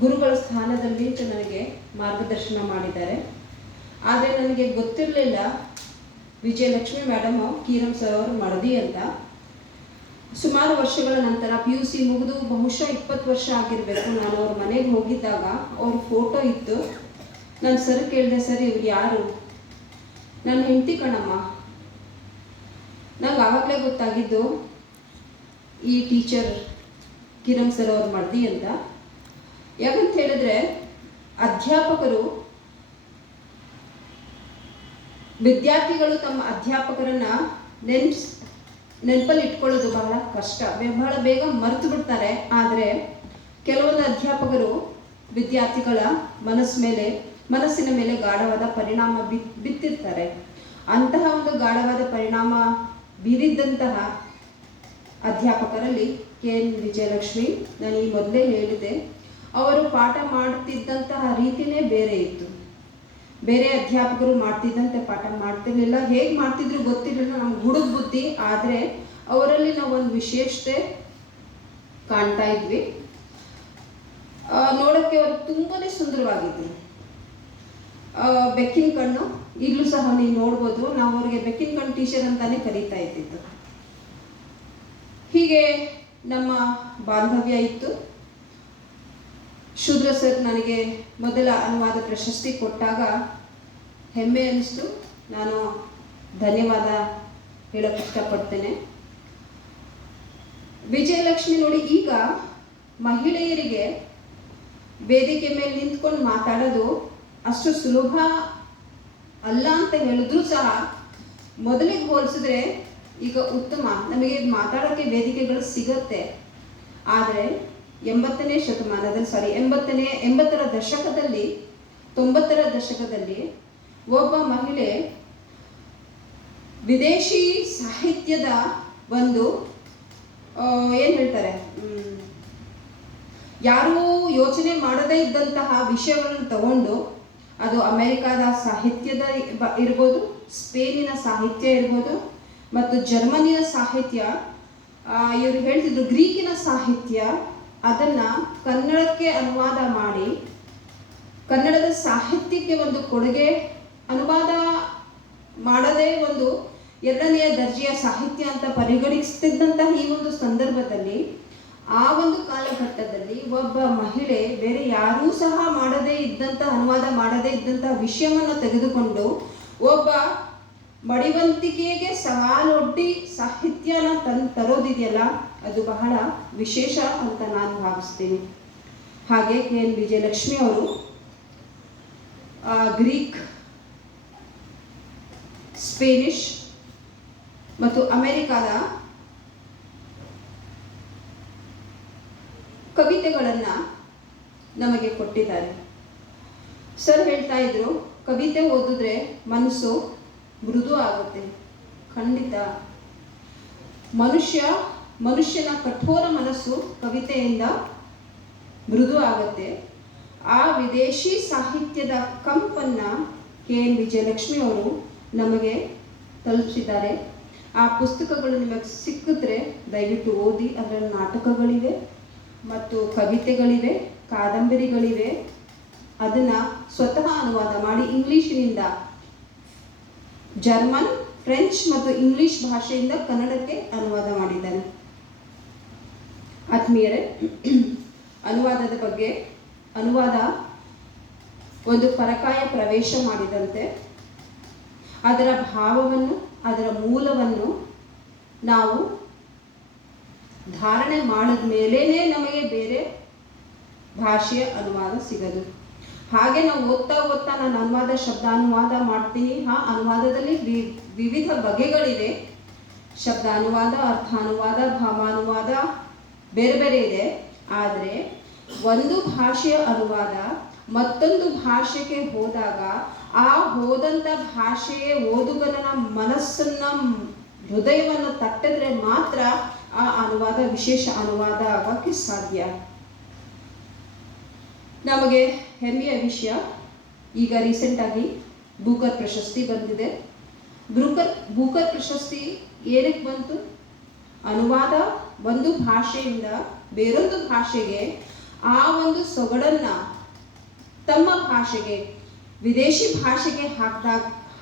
ಗುರುಗಳ ಸ್ಥಾನದಲ್ಲಿ ನನಗೆ ಮಾರ್ಗದರ್ಶನ ಮಾಡಿದ್ದಾರೆ. ಆದರೆ ನನಗೆ ಗೊತ್ತಿರಲಿಲ್ಲ ವಿಜಯಲಕ್ಷ್ಮಿ ಮೇಡಮು ಕೀರಂ ಸರ್ ಅವರು ಮಡದಿ ಅಂತ. ಸುಮಾರು ವರ್ಷಗಳ ನಂತರ PUC ಮುಗಿದು ಬಹುಶಃ 20 ವರ್ಷ ಆಗಿರಬೇಕು, ನಾನು ಅವ್ರ ಮನೆಗೆ ಹೋಗಿದ್ದಾಗ ಅವ್ರ ಫೋಟೋ ಇತ್ತು. ನಾನು ಸರ್ ಕೇಳಿದೆ, ಸರ್ ಇವ್ರು ಯಾರು? ನನ್ನ ಹೆಂಡತಿ ಕಣಮ್ಮ. ನಂಗೆ ಆವಾಗಲೇ ಗೊತ್ತಾಗಿದ್ದು ಈ ಟೀಚರ್ ಕಿರಂ ಸರ್ ಅವ್ರ ಮಡದಿ ಅಂತ. ಯಾಕಂತ ಹೇಳಿದ್ರೆ ಅಧ್ಯಾಪಕರು, ವಿದ್ಯಾರ್ಥಿಗಳು ತಮ್ಮ ಅಧ್ಯಾಪಕರನ್ನ ನೆನಪಲ್ಲಿ ಇಟ್ಕೊಳ್ಳೋದು ಬಹಳ ಕಷ್ಟ, ಬಹಳ ಬೇಗ ಮರೆತು ಬಿಡ್ತಾರೆ. ಆದರೆ ಕೆಲವೊಂದು ಅಧ್ಯಾಪಕರು ವಿದ್ಯಾರ್ಥಿಗಳ ಮನಸ್ಸಿನ ಮೇಲೆ ಗಾಢವಾದ ಪರಿಣಾಮ ಬಿತ್ತಿರ್ತಾರೆ. ಅಂತಹ ಒಂದು ಗಾಢವಾದ ಪರಿಣಾಮ ಬೀರಿದ್ದಂತಹ ಅಧ್ಯಾಪಕರಲ್ಲಿ KN ವಿಜಯಲಕ್ಷ್ಮಿ. ನಾನು ಈ ಮೊದಲೇ ಹೇಳಿದೆ, ಅವರು ಪಾಠ ಮಾಡ್ತಿದ್ದಂತಹ ರೀತಿಯೇ ಬೇರೆ ಇತ್ತು. ಬೇರೆ ಅಧ್ಯಾಪಕರು ಮಾಡ್ತಿದ್ದಂತೆ ಪಾಠ ಮಾಡ್ತಿರ್ಲಿಲ್ಲ. ಹೇಗೆ ಮಾಡ್ತಿದ್ರು ಗೊತ್ತಿರಲಿಲ್ಲ, ನಮ್ಗೆ ಹುಡುಗ ಬುದ್ಧಿ. ಆದರೆ ಅವರಲ್ಲಿ ನಾವು ಒಂದು ವಿಶೇಷತೆ ಕಾಣ್ತಾ ಇದ್ವಿ. ನೋಡೋಕ್ಕೆ ಅವರು ತುಂಬಾನೇ ಸುಂದರವಾಗಿದ್ರು. ಬೆಕ್ಕಿನ ಕಣ್ಣು, ಈಗಲೂ ಸಹ ನೀವು ನೋಡ್ಬೋದು. ನಾವು ಅವ್ರಿಗೆ ಬೆಕ್ಕಿನ ಕಣ್ಣು ಟೀಚರ್ ಅಂತಾನೆ ಕರೀತಾ ಇದ್ದಿದ್ದು. ಹೀಗೆ ನಮ್ಮ ಬಾಂಧವ್ಯ ಇತ್ತು. ಶೂದ್ರ ಸರ್ ನನಗೆ ಮೊದಲ ಅನುವಾದ ಪ್ರಶಸ್ತಿ ಕೊಟ್ಟಾಗ ಹೆಮ್ಮೆ ಅನ್ನಿಸ್ತು. ನಾನು ಧನ್ಯವಾದ ಹೇಳೋಕ್ಕೆ ಇಷ್ಟಪಡ್ತೇನೆ. ವಿಜಯಲಕ್ಷ್ಮಿ ನೋಡಿ, ಈಗ ಮಹಿಳೆಯರಿಗೆ ವೇದಿಕೆ ಮೇಲೆ ನಿಂತ್ಕೊಂಡು ಮಾತಾಡೋದು ಅಷ್ಟು ಸುಲಭ ಅಲ್ಲ ಅಂತ ಹೇಳಿದ್ರು ಸಹ ಮೊದಲಿಗೆ ಹೋಲಿಸಿದ್ರೆ ಈಗ ಉತ್ತಮ. ನಮಗೆ ಮಾತಾಡೋಕ್ಕೆ ವೇದಿಕೆಗಳು ಸಿಗುತ್ತೆ. ಆದರೆ 80ನೇ ಶತಮಾನದಲ್ಲಿ 80ರ ದಶಕದಲ್ಲಿ 90ರ ದಶಕದಲ್ಲಿ ಒಬ್ಬ ಮಹಿಳೆ ವಿದೇಶಿ ಸಾಹಿತ್ಯದ ಒಂದು ಏನು ಹೇಳ್ತಾರೆ, ಯಾರೂ ಯೋಚನೆ ಮಾಡದೇ ಇದ್ದಂತಹ ವಿಷಯಗಳನ್ನು ತಗೊಂಡು, ಅದು ಅಮೆರಿಕಾದ ಸಾಹಿತ್ಯದ ಇರ್ಬೋದು, ಸ್ಪೇನಿನ ಸಾಹಿತ್ಯ ಇರ್ಬೋದು, ಮತ್ತು ಜರ್ಮನಿಯ ಸಾಹಿತ್ಯ, ಇವರು ಹೇಳ್ತಿದ್ರು ಗ್ರೀಕಿನ ಸಾಹಿತ್ಯ, ಅದನ್ನು ಕನ್ನಡಕ್ಕೆ ಅನುವಾದ ಮಾಡಿ ಕನ್ನಡದ ಸಾಹಿತ್ಯಕ್ಕೆ ಒಂದು ಕೊಡುಗೆ, ಅನುವಾದ ಮಾಡದೇ ಒಂದು 2ನೇ ದರ್ಜೆಯ ಸಾಹಿತ್ಯ ಅಂತ ಪರಿಗಣಿಸ್ತಿದ್ದಂತಹ ಈ ಒಂದು ಸಂದರ್ಭದಲ್ಲಿ, ಆ ಒಂದು ಕಾಲಘಟ್ಟದಲ್ಲಿ ಒಬ್ಬ ಮಹಿಳೆ ಬೇರೆ ಯಾರೂ ಸಹ ಮಾಡದೇ ಇದ್ದಂಥ, ಅನುವಾದ ಮಾಡದೇ ಇದ್ದಂತಹ ವಿಷಯವನ್ನು ತೆಗೆದುಕೊಂಡು ಒಬ್ಬ ಮಡಿವಂತಿಕೆಗೆ ಸವಾಲೊಡ್ಡಿ ಸಾಹಿತ್ಯನ ತರೋದಿದೆಯಲ್ಲ, ಅದು ಬಹಳ ವಿಶೇಷ ಅಂತ ನಾನು ಭಾವಿಸ್ತೀನಿ. ಹಾಗೆ KN ವಿಜಯಲಕ್ಷ್ಮಿ ಅವರು ಗ್ರೀಕ್, ಸ್ಪೇನಿಷ್ ಮತ್ತು ಅಮೆರಿಕಾದ ಕವಿತೆಗಳನ್ನು ನಮಗೆ ಕೊಟ್ಟಿದ್ದಾರೆ. ಸರ್ ಹೇಳ್ತಾ ಇದ್ರು, ಕವಿತೆ ಓದಿದ್ರೆ ಮನಸ್ಸು ಮೃದು ಆಗುತ್ತೆ. ಖಂಡಿತ. ಮನುಷ್ಯನ ಕಠೋರ ಮನಸ್ಸು ಕವಿತೆಯಿಂದ ಮೃದು ಆಗುತ್ತೆ. ಆ ವಿದೇಶಿ ಸಾಹಿತ್ಯದ ಕಂಪನ್ನ KN ವಿಜಯಲಕ್ಷ್ಮಿ ಅವರು ನಮಗೆ ತಲುಪಿಸಿದ್ದಾರೆ. ಆ ಪುಸ್ತಕಗಳು ನಿಮಗೆ ಸಿಕ್ಕಿದ್ರೆ ದಯವಿಟ್ಟು ಓದಿ. ಅದರಲ್ಲಿ ನಾಟಕಗಳಿವೆ ಮತ್ತು ಕವಿತೆಗಳಿವೆ, ಕಾದಂಬರಿಗಳಿವೆ. ಅದನ್ನು ಸ್ವತಃ ಅನುವಾದ ಮಾಡಿ ಇಂಗ್ಲೀಷಿನಿಂದ ಜರ್ಮನ್, ಫ್ರೆಂಚ್ ಮತ್ತು ಇಂಗ್ಲಿಷ್ ಭಾಷೆಯಿಂದ ಕನ್ನಡಕ್ಕೆ ಅನುವಾದ ಮಾಡಿದ್ದಾನೆ. ಆತ್ಮೀಯರೇ, ಅನುವಾದದ ಬಗ್ಗೆ, ಅನುವಾದ ಒಂದು ಪರಕಾಯ ಪ್ರವೇಶ ಮಾಡಿದಂತೆ. ಅದರ ಭಾವವನ್ನು, ಅದರ ಮೂಲವನ್ನು ನಾವು ಧಾರಣೆ ಮಾಡಿದ ಮೇಲೇನೆ ನಮಗೆ ಬೇರೆ ಭಾಷೆಯ ಅನುವಾದ ಸಿಗೋದು. ಹಾಗೆ ನಾವು ಓದ್ತಾ ನಾನು ಶಬ್ದಾನುವಾದ ಮಾಡ್ತೀನಿ. ಅನುವಾದದಲ್ಲಿ ವಿವಿಧ ಬಗೆಗಳಿವೆ. ಶಬ್ದಾನುವಾದ, ಅರ್ಥಾನುವಾದ, ಭಾವಾನುವಾದ ಬೇರೆ ಬೇರೆ ಇದೆ. ಆದರೆ ಒಂದು ಭಾಷೆಯ ಅನುವಾದ ಮತ್ತೊಂದು ಭಾಷೆಗೆ ಹೋದಾಗ ಆ ಹೋದಂಥ ಭಾಷೆಯೇ ಓದುಗನ ಮನಸ್ಸನ್ನ, ಹೃದಯವನ್ನು ತಟ್ಟಿದ್ರೆ ಮಾತ್ರ ಆ ಅನುವಾದ ವಿಶೇಷ ಅನುವಾದ ಆಗೋಕ್ಕೆ ಸಾಧ್ಯ. ನಮಗೆ ಹೆಮ್ಮೆಯ ವಿಷಯ, ಈಗ ರೀಸೆಂಟಾಗಿ ಬೂಕರ್ ಪ್ರಶಸ್ತಿ ಬಂದಿದೆ. ಬೂಕರ್ ಪ್ರಶಸ್ತಿ ಏನಕ್ಕೆ ಬಂತು? ಅನುವಾದ ಒಂದು ಭಾಷೆಯಿಂದ ಬೇರೊಂದು ಭಾಷೆಗೆ ಆ ಒಂದು ಸೊಗಡನ್ನು ತಮ್ಮ ಭಾಷೆಗೆ, ವಿದೇಶಿ ಭಾಷೆಗೆ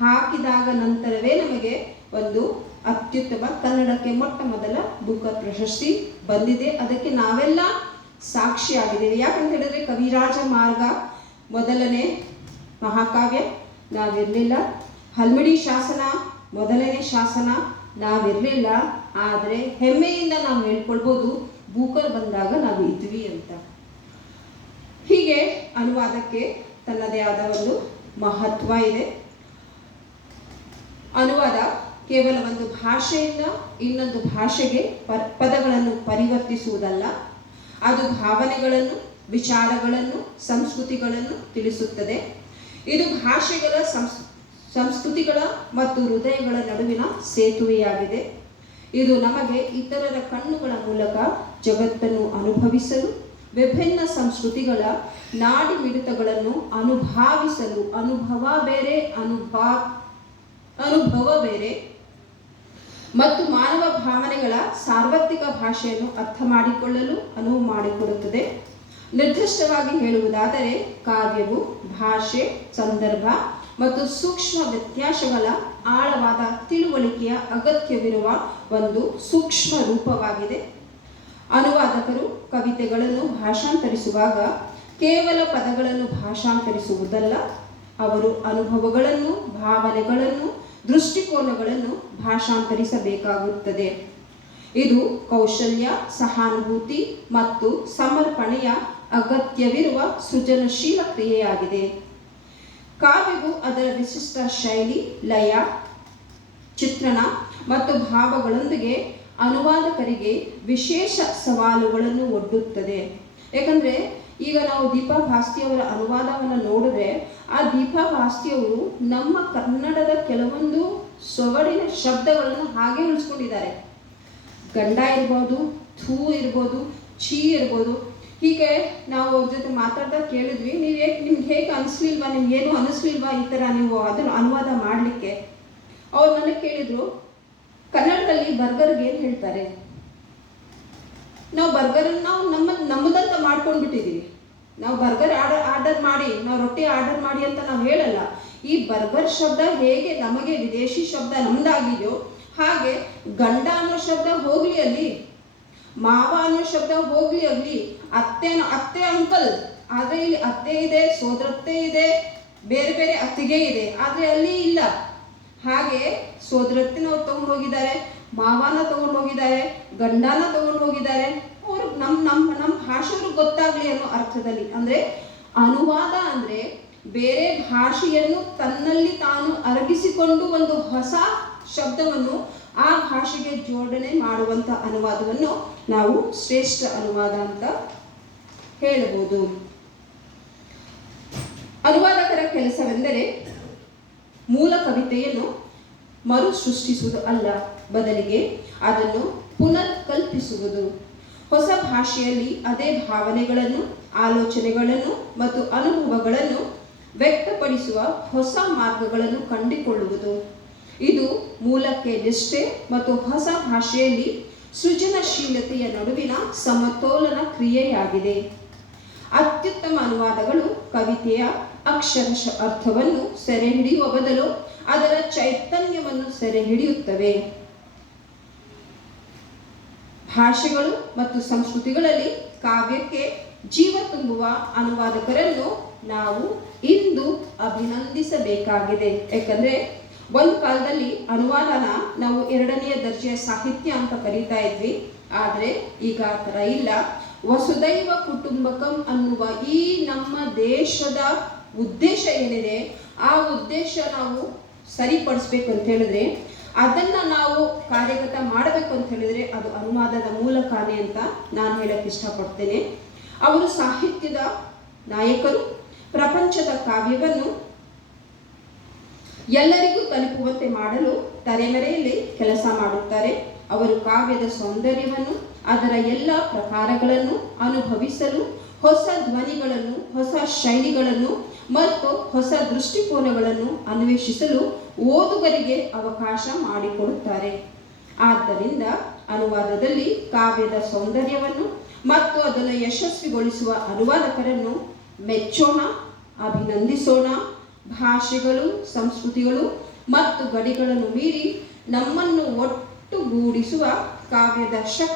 ಹಾಕಿದಾಗ ನಂತರವೇ ನಮಗೆ ಒಂದು ಅತ್ಯುತ್ತಮ ಕನ್ನಡಕ್ಕೆ ಮೊಟ್ಟ ಮೊದಲ ಬೂಕರ್ ಪ್ರಶಸ್ತಿ ಬಂದಿದೆ. ಅದಕ್ಕೆ ನಾವೆಲ್ಲ ಸಾಕ್ಷಿಯಾಗಿದ್ದೇವೆ. ಯಾಕಂತ ಹೇಳಿದ್ರೆ ಕವಿರಾಜ ಮಾರ್ಗ ಮೊದಲನೇ ಮಹಾಕಾವ್ಯ ನಾವಿರಲಿಲ್ಲ, ಹಲ್ಮಿಡಿ ಶಾಸನ ಮೊದಲನೇ ಶಾಸನ ನಾವಿರಲಿಲ್ಲ. ಆದರೆ ಹೆಮ್ಮೆಯಿಂದ ನಾವು ಹೇಳ್ಕೊಳ್ಬೋದು ಬೂಕರ್ ಬಂದಾಗ ನಾವು ಇದ್ವಿ ಅಂತ. ಹೀಗೆ ಅನುವಾದಕ್ಕೆ ತನ್ನದೇ ಆದ ಒಂದು ಮಹತ್ವ ಇದೆ. ಅನುವಾದ ಕೇವಲ ಒಂದು ಭಾಷೆಯಿಂದ ಇನ್ನೊಂದು ಭಾಷೆಗೆ ಪದಗಳನ್ನು ಪರಿವರ್ತಿಸುವುದಲ್ಲ, ಅದು ಭಾವನೆಗಳನ್ನು, ವಿಚಾರಗಳನ್ನು, ಸಂಸ್ಕೃತಿಗಳನ್ನು ತಿಳಿಸುತ್ತದೆ. ಇದು ಭಾಷೆಗಳ ಸಂಸ್ಕೃತಿಗಳ ಮತ್ತು ಹೃದಯಗಳ ನಡುವಿನ ಸೇತುವೆಯಾಗಿದೆ. ಇದು ನಮಗೆ ಇತರರ ಕಣ್ಣುಗಳ ಮೂಲಕ ಜಗತ್ತನ್ನು ಅನುಭವಿಸಲು, ವಿಭಿನ್ನ ಸಂಸ್ಕೃತಿಗಳ ನಾಡಿ ಮಿಡಿತಗಳನ್ನು ಅನುಭವಿಸಲು, ಅನುಭವ ಬೇರೆ ಮತ್ತು ಮಾನವ ಭಾವನೆಗಳ ಸಾರ್ವತ್ರಿಕ ಭಾಷೆಯನ್ನು ಅರ್ಥ ಮಾಡಿಕೊಳ್ಳಲು ಅನುವು ಮಾಡಿಕೊಡುತ್ತದೆ. ನಿರ್ದಿಷ್ಟವಾಗಿ ಹೇಳುವುದಾದರೆ ಕಾವ್ಯವು ಭಾಷೆ, ಸಂದರ್ಭ ಮತ್ತು ಸೂಕ್ಷ್ಮ ವ್ಯತ್ಯಾಸಗಳ ಆಳವಾದ ತಿಳುವಳಿಕೆಯ ಅಗತ್ಯವಿರುವ ಒಂದು ಸೂಕ್ಷ್ಮ ರೂಪವಾಗಿದೆ. ಅನುವಾದಕರು ಕವಿತೆಗಳನ್ನು ಭಾಷಾಂತರಿಸುವಾಗ ಕೇವಲ ಪದಗಳನ್ನು ಭಾಷಾಂತರಿಸುವುದಲ್ಲ, ಅವರು ಅನುಭವಗಳನ್ನು, ಭಾವನೆಗಳನ್ನು, ದೃಷ್ಟಿಕೋನಗಳನ್ನು ಭಾಷಾಂತರಿಸಬೇಕಾಗುತ್ತದೆ. ಇದು ಕೌಶಲ್ಯ, ಸಹಾನುಭೂತಿ ಮತ್ತು ಸಮರ್ಪಣೆಯ ಅಗತ್ಯವಿರುವ ಸೃಜನಶೀಲ ಕ್ರಿಯೆಯಾಗಿದೆ. ಕಾವ್ಯವು ಅದರ ವಿಶಿಷ್ಟ ಶೈಲಿ, ಲಯ, ಚಿತ್ರಣ ಮತ್ತು ಭಾವಗಳೊಂದಿಗೆ ಅನುವಾದಕರಿಗೆ ವಿಶೇಷ ಸವಾಲುಗಳನ್ನು ಒಡ್ಡುತ್ತದೆ. ಯಾಕಂದರೆ ಈಗ ನಾವು ದೀಪಾ ಭಾಸ್ತಿಯವರ ಅನುವಾದವನ್ನು ನೋಡಿದ್ರೆ ಆ ದೀಪಾ ಭಾಸ್ತಿಯವರು ನಮ್ಮ ಕನ್ನಡದ ಕೆಲವೊಂದು ಸೊಗಡಿನ ಶಬ್ದಗಳನ್ನು ಹಾಗೆ ಉಳಿಸ್ಕೊಂಡಿದ್ದಾರೆ. ಗಂಡ ಇರ್ಬೋದು, ಥೂ ಇರ್ಬೋದು, ಛೀ ಇರ್ಬೋದು. ಹೀಗೆ ನಾವು ಅವ್ರ ಜೊತೆ ಮಾತಾಡ್ದಾಗ ಕೇಳಿದ್ವಿ, ನಿಮ್ಗೆ ಹೇಗೆ ಅನಿಸ್ಲಿಲ್ವಾ, ನಿಮ್ಗೇನು ಅನಿಸ್ಲಿಲ್ವಾ ಈ ಥರ ನೀವು ಅದನ್ನು ಅನುವಾದ ಮಾಡಲಿಕ್ಕೆ? ಅವ್ರು ನನಗೆ ಕೇಳಿದ್ರು, ಕನ್ನಡದಲ್ಲಿ ಬರ್ಗರ್ಗೆ ಏನು ಹೇಳ್ತಾರೆ? ನಾವು ಬರ್ಗರನ್ನು ನಾವು ನಮ್ಮದಂತ ಮಾಡ್ಕೊಂಡ್ಬಿಟ್ಟಿದ್ದೀವಿ. ನಾವು ಬರ್ಗರ್ ಆರ್ಡರ್ ಮಾಡಿ, ನಾವು ರೊಟ್ಟಿ ಆರ್ಡರ್ ಮಾಡಿ ಅಂತ ನಾವು ಹೇಳಲ್ಲ. ಈ ಬರ್ಗರ್ ಶಬ್ದ ಹೇಗೆ ನಮಗೆ ವಿದೇಶಿ ಶಬ್ದ ನಮ್ದಾಗಿದೆಯೋ ಹಾಗೆ ಗಂಡ ಅನ್ನೋ ಶಬ್ದ ಹೋಗ್ಲಿ ಅಲ್ಲಿ, ಮಾವ ಅನ್ನೋ ಶಬ್ದ ಹೋಗ್ಲಿ ಅಲ್ಲಿ, ಅತ್ತೆ ಅಂಕಲ್, ಆದರೆ ಇಲ್ಲಿ ಅತ್ತೆ ಇದೆ, ಸೋದರತ್ತೆ ಇದೆ, ಬೇರೆ ಬೇರೆ ಅತ್ತಿಗೆ ಇದೆ, ಆದರೆ ಅಲ್ಲಿ ಇಲ್ಲ. ಹಾಗೆ ಸೋದರತ್ತಿನವ್ರು ತಗೊಂಡು ಹೋಗಿದ್ದಾರೆ, ಮಾವನ ತಗೊಂಡು ಹೋಗಿದ್ದಾರೆ, ಗಂಡನ ತಗೊಂಡು ಹೋಗಿದ್ದಾರೆ. ಅವರು ನಮ್ಮ ಭಾಷೆಯವ್ರಿಗೆ ಗೊತ್ತಾಗ್ಲಿ ಅನ್ನೋ ಅರ್ಥದಲ್ಲಿ. ಅಂದರೆ ಅನುವಾದ ಅಂದರೆ ಬೇರೆ ಭಾಷೆಯನ್ನು ತನ್ನಲ್ಲಿ ತಾನು ಅರಗಿಸಿಕೊಂಡು ಒಂದು ಹೊಸ ಶಬ್ದವನ್ನು ಆ ಭಾಷೆಗೆ ಜೋಡಣೆ ಮಾಡುವಂಥ ಅನುವಾದವನ್ನು ನಾವು ಶ್ರೇಷ್ಠ ಅನುವಾದ ಅಂತ ಹೇಳಬಹುದು. ಅನುವಾದಕರ ಕೆಲಸವೆಂದರೆ ಮೂಲ ಕವಿತೆಯನ್ನು ಮರು ಸೃಷ್ಟಿಸುವುದು ಅಲ್ಲ, ಬದಲಿಗೆ ಅದನ್ನು ಪುನರ್ ಕಲ್ಪಿಸುವುದು. ಹೊಸ ಭಾಷೆಯಲ್ಲಿ ಅದೇ ಭಾವನೆಗಳನ್ನು, ಆಲೋಚನೆಗಳನ್ನು ಮತ್ತು ಅನುಭವಗಳನ್ನು ವ್ಯಕ್ತಪಡಿಸುವ ಹೊಸ ಮಾರ್ಗಗಳನ್ನು ಕಂಡುಕೊಳ್ಳುವುದು. ಇದು ಮೂಲಕ್ಕೆ ನಿಷ್ಠೆ ಮತ್ತು ಹೊಸ ಭಾಷೆಯಲ್ಲಿ ಸೃಜನಶೀಲತೆಯ ನಡುವಿನ ಸಮತೋಲನ ಕ್ರಿಯೆಯಾಗಿದೆ. ಅತ್ಯುತ್ತಮ ಅನುವಾದಗಳು ಕವಿತೆಯ ಅಕ್ಷರಶಃ ಅರ್ಥವನ್ನು ಸೆರೆ ಹಿಡಿಯುವ ಬದಲು ಅದರ ಚೈತನ್ಯವನ್ನು ಸೆರೆ ಹಿಡಿಯುತ್ತವೆ. ಭಾಷೆಗಳು ಮತ್ತು ಸಂಸ್ಕೃತಿಗಳಲ್ಲಿ ಕಾವ್ಯಕ್ಕೆ ಜೀವ ತುಂಬುವ ಅನುವಾದಕರನ್ನು ನಾವು ಇಂದು ಅಭಿನಂದಿಸಬೇಕಾಗಿದೆ. ಯಾಕಂದರೆ ಒಂದು ಕಾಲದಲ್ಲಿ ಅನುವಾದನ ನಾವು 2ನೇ ದರ್ಜೆಯ ಸಾಹಿತ್ಯ ಅಂತ ಕರೀತಾ ಇದ್ವಿ. ಆದರೆ ಈಗ ಆ ಥರ ಇಲ್ಲ. ವಸುದೈವ ಕುಟುಂಬಕಂ ಅನ್ನುವ ಈ ನಮ್ಮ ದೇಶದ ಉದ್ದೇಶ ಏನಿದೆ, ಆ ಉದ್ದೇಶ ನಾವು ಸರಿಪಡಿಸ್ಬೇಕು ಅಂತ ಹೇಳಿದ್ರೆ, ಅದನ್ನು ನಾವು ಕಾರ್ಯಗತ ಮಾಡಬೇಕು ಅಂತ ಹೇಳಿದರೆ ಅದು ಅನುವಾದದ ಮೂಲಕನೇ ಅಂತ ನಾನು ಹೇಳಕ್ಕೆ ಇಷ್ಟಪಡ್ತೇನೆ. ಅವರು ಸಾಹಿತ್ಯದ ನಾಯಕರು. ಪ್ರಪಂಚದ ಕಾವ್ಯವನ್ನು ಎಲ್ಲರಿಗೂ ತಲುಪುವಂತೆ ಮಾಡಲು ತೆರೆಮರೆಯಲ್ಲಿ ಕೆಲಸ ಮಾಡುತ್ತಾರೆ. ಅವರು ಕಾವ್ಯದ ಸೌಂದರ್ಯವನ್ನು, ಅದರ ಎಲ್ಲ ಪ್ರಕಾರಗಳನ್ನು ಅನುಭವಿಸಲು ಹೊಸ ಧ್ವನಿಗಳನ್ನು, ಹೊಸ ಶೈಲಿಗಳನ್ನು ಮತ್ತು ಹೊಸ ದೃಷ್ಟಿಕೋನಗಳನ್ನು ಅನ್ವೇಷಿಸಲು ಓದುಗರಿಗೆ ಅವಕಾಶ ಮಾಡಿಕೊಡುತ್ತಾರೆ. ಆದ್ದರಿಂದ ಅನುವಾದದಲ್ಲಿ ಕಾವ್ಯದ ಸೌಂದರ್ಯವನ್ನು, ಮತ್ತು ಅದನ್ನು ಯಶಸ್ವಿಗೊಳಿಸುವ ಅನುವಾದಕರನ್ನು ಮೆಚ್ಚೋಣ, ಅಭಿನಂದಿಸೋಣ. ಭಾಷೆಗಳು, ಸಂಸ್ಕೃತಿಗಳು ಮತ್ತು ಗಡಿಗಳನ್ನು ಮೀರಿ ನಮ್ಮನ್ನು ಒಟ್ಟುಗೂಡಿಸುವ ಕಾವ್ಯದ ಶಕ್ತಿ